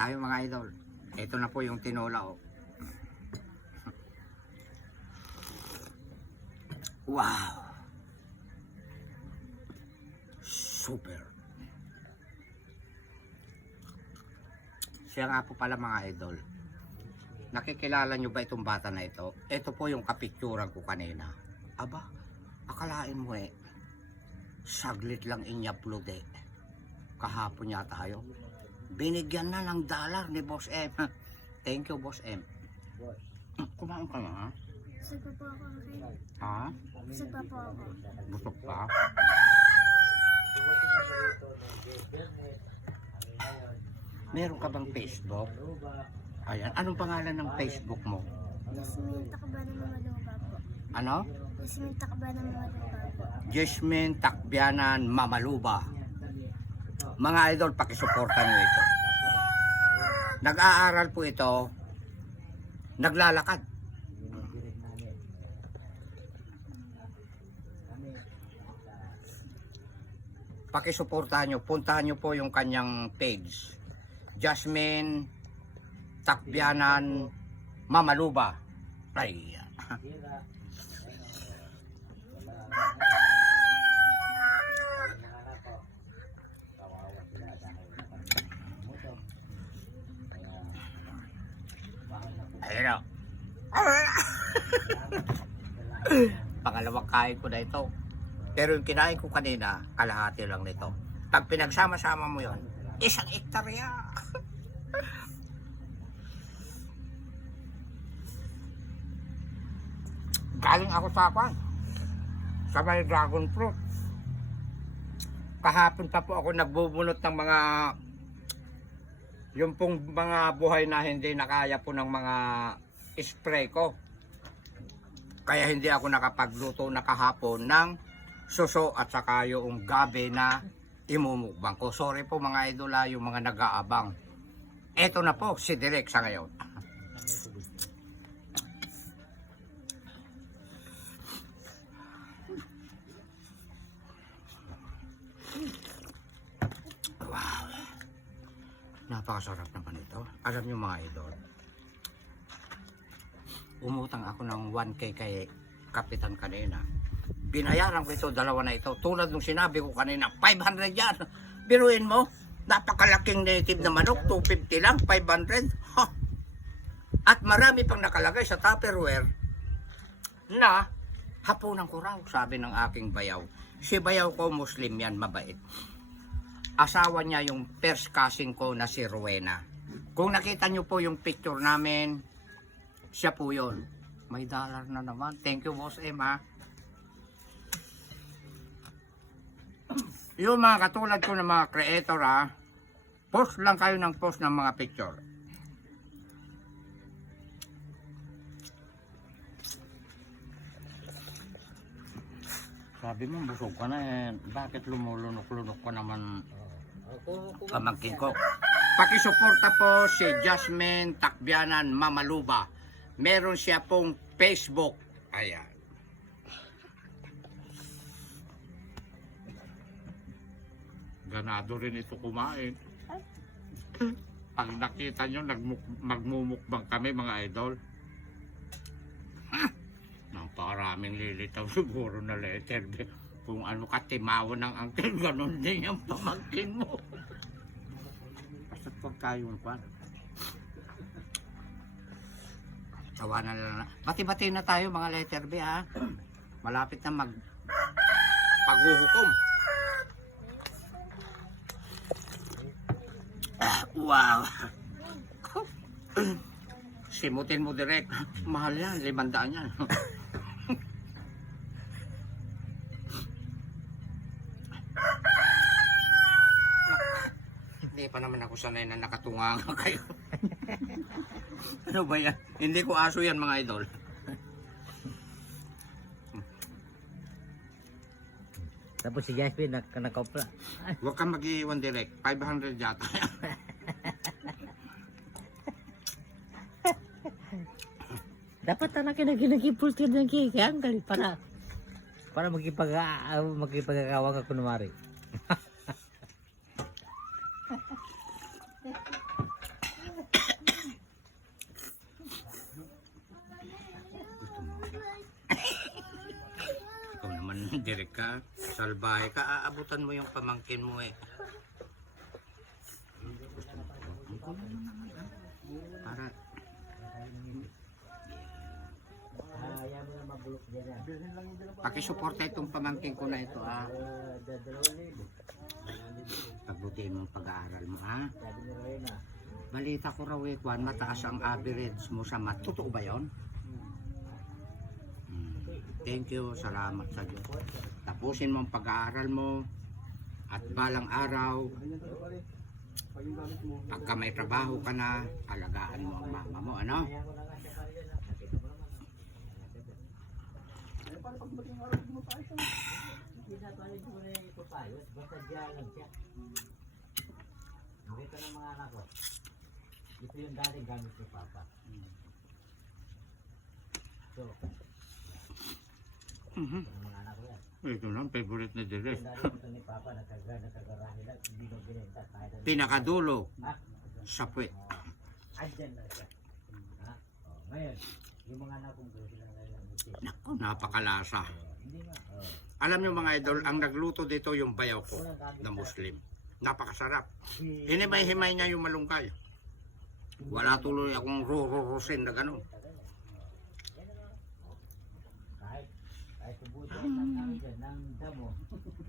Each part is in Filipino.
tayo mga idol. Ito na po yung tinola, oh. Wow! Super! Siya nga po pala mga idol. Nakikilala nyo ba itong bata na ito? Ito po yung kapicturan ko kanina. Aba, akalain mo saglit lang in-upload kahapon yata tayo. Binigyan na ng dollar ni Boss M. Thank you, Boss M. Kumain ka na, ha? Busog pa po ako. Ha? Busog pa po ako. Busog pa? Meron ka bang Facebook? Ayan. Anong pangalan ng Facebook mo? Jasmine Takbanan Mamaluba po. Ano? Jasmine Takbanan Mamaluba po. Jasmine Takbianan Mamaluba. Mga idol, pakisuportan nyo ito. Nag-aaral po ito. Naglalakad. Pakisuportahan nyo. Puntahan nyo po yung kanyang page. Jasmine Takbianan Mamaluba. Ay. Ayun. Pangalawang kain ko na ito. Pero yung kinain ko kanina, kalahati lang nito. Pag pinagsama-sama mo yon, 1 hektarya. Galing ako sa kwan. Sa may dragon fruit. Kahapon pa po ako nagbubunot ng mga yung pong mga buhay na hindi nakaya po ng mga spray ko. Kaya hindi ako nakapagluto na kahapon ng suso at saka yung gabi na imumukbang ko. Sorry po mga idola, yung mga nag-aabang. Eto na po si Direk sa ngayon. Wow. Napakasarap naman ito. Alam nyo mga idol, umutang ako ng 1K kay Kapitan kanina. Binayaran ko ito, dalawa na ito. Tulad nung sinabi ko kanina, 500 yan. Biruin mo, napakalaking native na manok, 250 lang, 500. Ha! At marami pang nakalagay sa Tupperware na hapunan ko raw, sabi ng aking bayaw. Si bayaw ko, Muslim yan, mabait. Asawa niya yung first cousin ko na si Rowena. Kung nakita nyo po yung picture namin, siya po yun. May dollar na naman. Thank you, Boss M, ha. Yung mga katulad ko ng mga creator, ha, post lang kayo ng post ng mga picture. Sabi mo, busog ka na bakit lumulunok-lunok ka naman pamangkin ko? Pakisuporta po si Jasmine Takbianan Mamaluba. Meron siya pong Facebook. Ayan. Ganado rin ito kumain. Pag nakita nyo, magmumukbang kami mga idol. Napakaraming lilitaw siguro na letter. Kung ano ka, timawa ng angkin, ganun din yung pamangkin mo. Basta't pag tayong pan. Tawanan na. Bati-bati na tayo mga letter B, ha. Malapit na paghuhukom. Wow. Simutin mo direct. Mahal yan, 500 yan. Hindi pa naman ako sanay na nakatunga kayo. Ano ba yan? Hindi ko aso yan mga idol. Tapos si Jasmine nakopla. Huwag kang mag-iwan direct. 500 yata. Dapat na kinagipulot ka ng cake uncle para magkipagkakawang ka kunwari. Direk ka, salbahe ka, aabutan mo yung pamangkin mo eh. Para, Ayaw mo na mabulok dyan yan. pakisuporta itong pamangkin ko na ito ah. 2,000. Pagbutiin mo ang pag-aaral mo ha. Sabi ni Rowena. Balita ko raw eh, Juan, mataas ang average mo sa math. Totoo ba yun? Thank you, salamat sa Diyos. Tapusin mo ang pag-aaral mo at balang araw, pagka may trabaho ka na, alagaan mo ang mama mo, ano? Ayaw mo na nga siya pala yun. Nakita mo naman. Hindi na pala mo na yung ipapayos. Basta diyan lang siya. Nakita ng mga anak ko. Ito yung dating gamit ni Papa. So, ito ng mga anak ko yan. Ito na, favorite ni Dires. Yung dating ito ni Papa, nagkagarahe lang. Hindi ko binenta. Pinakadulo, Ha? sa puwet. Andyan na siya. Ha? Ngayon, yung mga anak kong gusto lang ngayon ang buti. Naku, napakalasa. Hindi nga. Alam nyo mga idol, ang nagluto dito yung bayaw ko na Muslim. Napakasarap. Hinimay-himay niya yung malunggay. Wala tuloy akong ro-ro-rosin na gano'n. Kahit subuhin lang namin dyan, ng damo,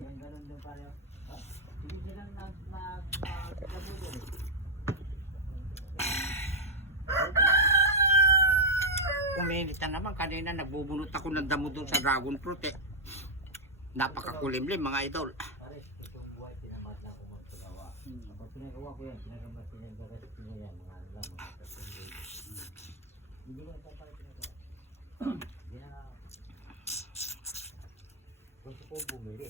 yung gano'n din pareho. Hindi silang nag-damo dyan eh. Kuminita naman, kanina nagbubunot ako ng damo doon sa dragon fruit eh. Napakakulimlim mga idol. Pare, itong buhay, tinamad na ako magpagawa. Kapag pinagawa ko yan, pinagawa ko yan, mga alam, mga kapatid. Hindi ko ito pala pinagawa. Hindi na nga. Gusto ko bumili.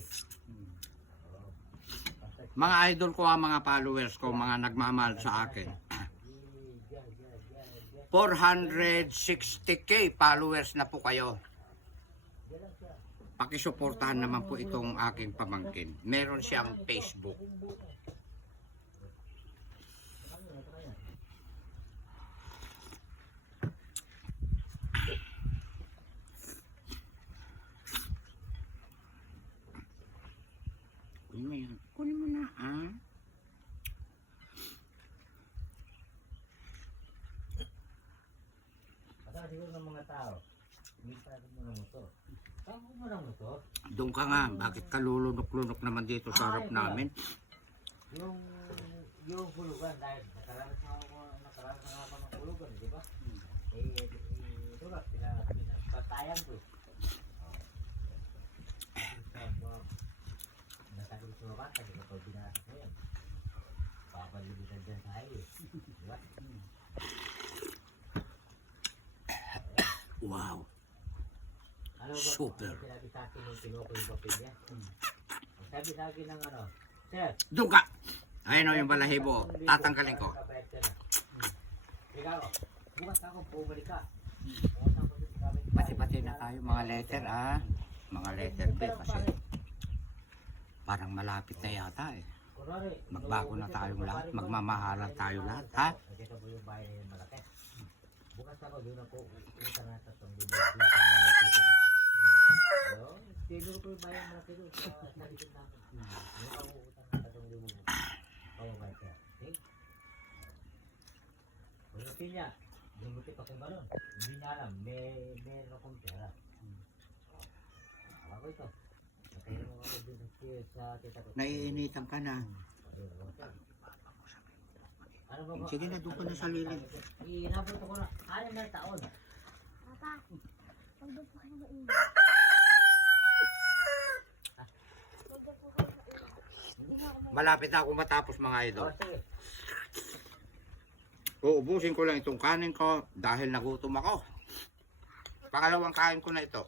Mga idol ko ang mga followers ko, mga nagmamahal sa akin. 460k followers na po kayo. Pakisuportahan naman po itong aking pamangkin. Meron siyang Facebook. Kunin mo yan. Kunin mo na, ah. Baka siguro ng mga tao, hindi pa rin mo ng motor. Saan mo ng motor? Doon ka nga. Bakit ka lulunok-lunok naman dito sa harap namin? Yung hulugan, dahil nakaranas na ako ng hulugan, di ba? Ito nga, pinapatayan ko. Nasagod sa bata, di ba ito binasok mo yan? Papalibitan dyan sa highway, di ba? Wow. Ano ba? Super. Ang sinabi sa akin nung kinuha ko yung papel niya. Ang sabi sa akin ng ano, Sir, Doon ka. Ayun o yung balahibo. Tatanggalin ko. Ikaw, bukas ako, bumalik ka. Pati-pati na tayo mga letter ah. Mga letter B kasi parang malapit na yata eh. Magbago na tayong lahat. Magmamahalan tayo lahat ha. Nakita mo yung bahay na yung malaki. Bukas ako, doon ako, utang na sa itong tinuro ko yung bahay na malaki doon. Sa likod namin. Doon ako utang na sa itong libo. Pawagay siya. Okay? Pagdating niya, bumuti pa kung gano'n. Hindi niya alam, meron akong pera. Ako ito. Nakaya mo ako din sa tita ko. Naiinitan ka na. Ano ba ba? Sige na, doon ka na sa lilim. Inabot ko na 6 na taon. Papa, huwag daw po kayo mainit. Huwag daw po kayo mainit. Malapit na ako matapos mga idol. Oh, sige. Uubusin ko lang itong kanin ko dahil nagutom ako. Pangalawang kain ko na ito.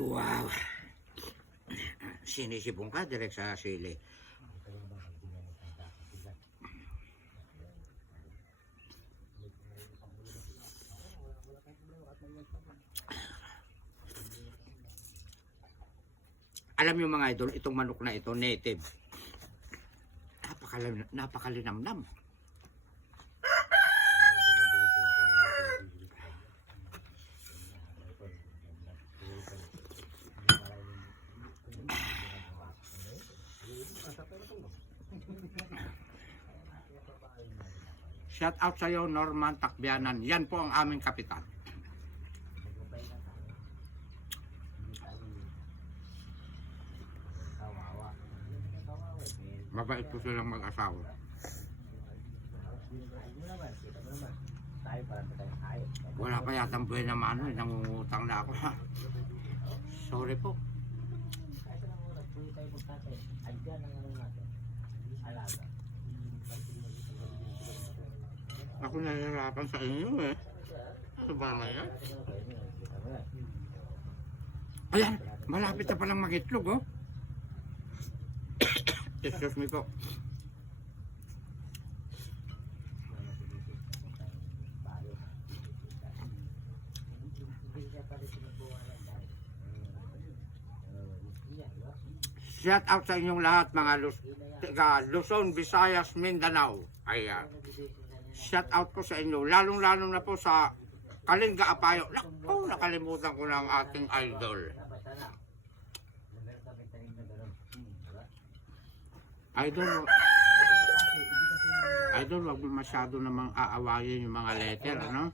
Wow. Sinisibong ka direct sa sili. Alam niyo mga idol, itong manok na ito, native. Napakalinamnam. Shout out sa iyo, Norman Takbianan. Yan po ang aming kapitan. Mabait po silang mag-asawa. Wala pa yatang buhay na mano, nangungutang na ako. Sorry po. Ako nahihirapan sa inyo eh. Ano ba naman yan? Ayan, malapit na palang mag-itlog oh. Excuse me po. Shout out sa inyong lahat mga Luzon, Visayas, Mindanao. Ayan. Shout out po sa inyo. Lalong-lalo na po sa Kalinga Apayo. Naku, nakalimutan ko na ang ating idol. Idol, wag mo masyado namang aawayin yung mga letter, ano?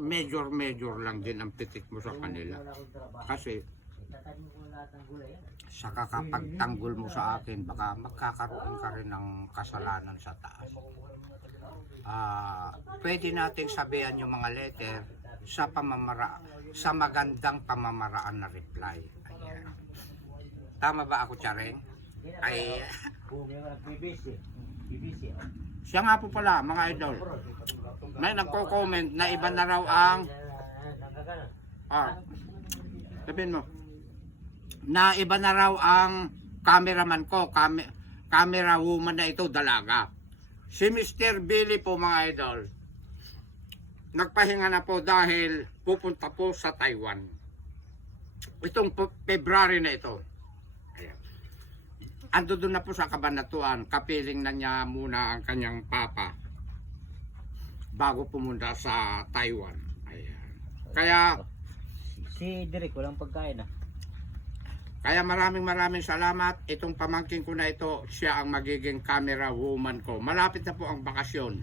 Major lang din ang pitik mo sa kanila. Kasi sa kakapagtanggol mo sa akin, baka magkakaroon ka rin ng kasalanan sa taas. Pwede nating sabihan yung mga letter sa magandang pamamaraan na reply. Ayan. Tama ba ako, Charing? Ay, siya nga po pala, mga idol. May nagko-comment na iba na raw ang sabihin mo na iba na raw ang cameraman ko, camera woman na ito, dalaga. Si Mr. Billy po mga idol, nagpahinga na po dahil pupunta po sa Taiwan. Itong February na ito. Ayan. Ando doon na po sa Cabanatuan, kapiling na niya muna ang kanyang papa bago pumunta sa Taiwan. Ayan. Kaya si Derek walang pagkain ah. Kaya maraming salamat. Itong pamangkin ko na ito, siya ang magiging camera woman ko. Malapit na po ang bakasyon.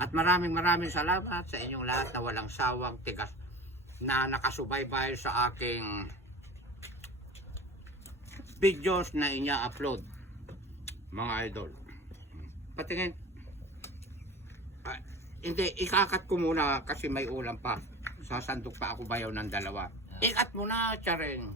At maraming salamat sa inyong lahat na walang sawang tigas na nakasubaybay sa aking videos na inya-upload. Mga idol. Patingin. Hindi, ikakat ko muna kasi may ulam pa. Sasandok pa ako bayaw ng dalawa. Ikat mo na, Charing.